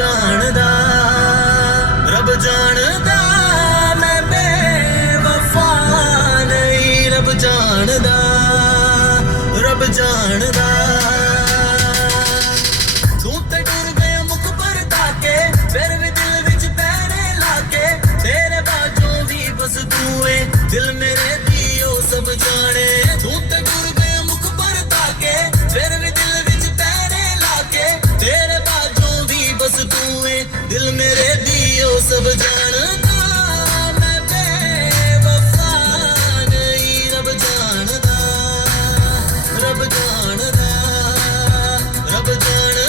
ਜਾਣਦਾ ਰੱਬ ਜਾਣਦਾ ਮੈਂ ਬੇਵਫਾ ਨਹੀਂ ਰੱਬ ਜਾਣਦਾ ਰੱਬ ਜਾਣਦਾ ਤੂੰ ਤੇ ਡਰ ਗਿਆ ਮੁਖ ਪਰ ਤਾਕੇ ਫਿਰ ਵੀ ਦਿਲ ਵਿੱਚ ਪੈਰੇ ਲਾਕੇ ਤੇਰੇ ਬਾਝੋਂ ਵੀ ਬਸ ਤੂੰ ਏ ਦਿਲ ਮੇਰੇ ਦੀ ਉਹ ਸਭ ਜਾਣੇ ਤੂੰ ਤੇ ਡਰ ਗਿਆ ਮੁਖ ਪਰ ਤਾਕੇ ਫਿਰ ਵੀ ਦਿਲ ਵਿੱਚ ਪੈਰੇ ਲਾਕੇ ਤੇਰੇ ਬਾਝੋਂ ਵੀ ਬਸ ਤੂੰ ਏ ਦਿਲ ਮੇਰੇ ਦੀ ਉਹ ਸਭ ਜਾਣਦਾ ਮੈਂ ਬੇਵਫਾ ਨਹੀਂ ਰੱਬ ਜਾਣਦਾ ਰੱਬ ਜਾਣਦਾ ਰੱਬ ਜਾਣਦਾ